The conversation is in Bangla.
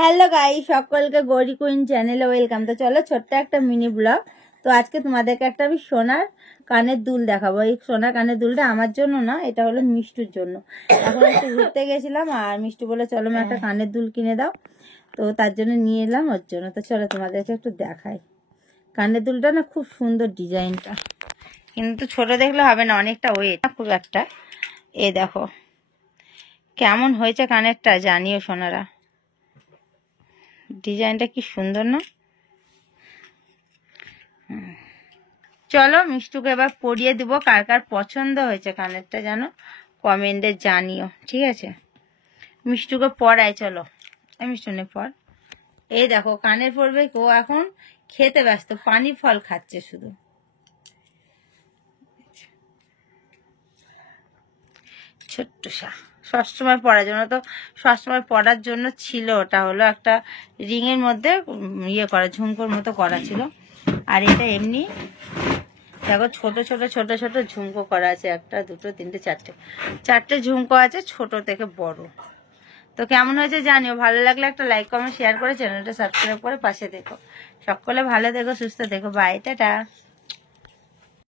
হ্যালো গাইস, সকলকে গৌরী কুইন চ্যানেলে ওয়েলকাম। তো চলো ছোট্ট একটা মিনি ব্লগ। তো আজকে তোমাদেরকে একটা আমি সোনার কানের দুল দেখাবো। এই সোনার কানের দুলটা আমার জন্য না, এটা হলো মিষ্টুর জন্য। এখন একটু ঘুরতে গেছিলাম আর মিষ্টু বলে চলো মা একটা কানের দুল কিনে দাও, তো তার জন্য নিয়ে এলাম ওর জন্য। তো চলো তোমাদেরকে একটু দেখাই। কানের দুলটা না খুব সুন্দর ডিজাইনটা, কিন্তু ছোট দেখলে হবে না, অনেকটা ওয়েট খুব একটা। এ দেখো কেমন হয়েছে কানেরটা, জানিও সোনারা। ডিজাইনটা কি সুন্দর না? চলো মিষ্টুকে এবার পরিয়ে দিব। কার কার পছন্দ হয়েছে কানেরটা জানো কমেন্টে জানিও, ঠিক আছে? মিষ্টুকে পরাই, চলো মিষ্টু নে পর। এই দেখো কানের পরবে, ও এখন খেতে ব্যস্ত, পানি ফল খাচ্ছে শুধু। ছোট্ট সবসময় পরার জন্য, তো সবসময় পরার জন্য ছিল। ওটা হলো একটা রিংয়ের মধ্যে ইয়ে করা, ঝুমকোর মতো করা ছিল। আর এটা এমনি দেখো ছোট ছোট ছোট ছোট ঝুমকো করা আছে, একটা দুটো তিনটে চারটে ঝুমকো আছে, ছোট থেকে বড়। তো কেমন হয়েছে জানিও। ভালো লাগলে একটা লাইক কমেন্ট শেয়ার করে চ্যানেলটা সাবস্ক্রাইব করে পাশে দেখো। সকলে ভালো দেখো, সুস্থ দেখো। Bye, tata.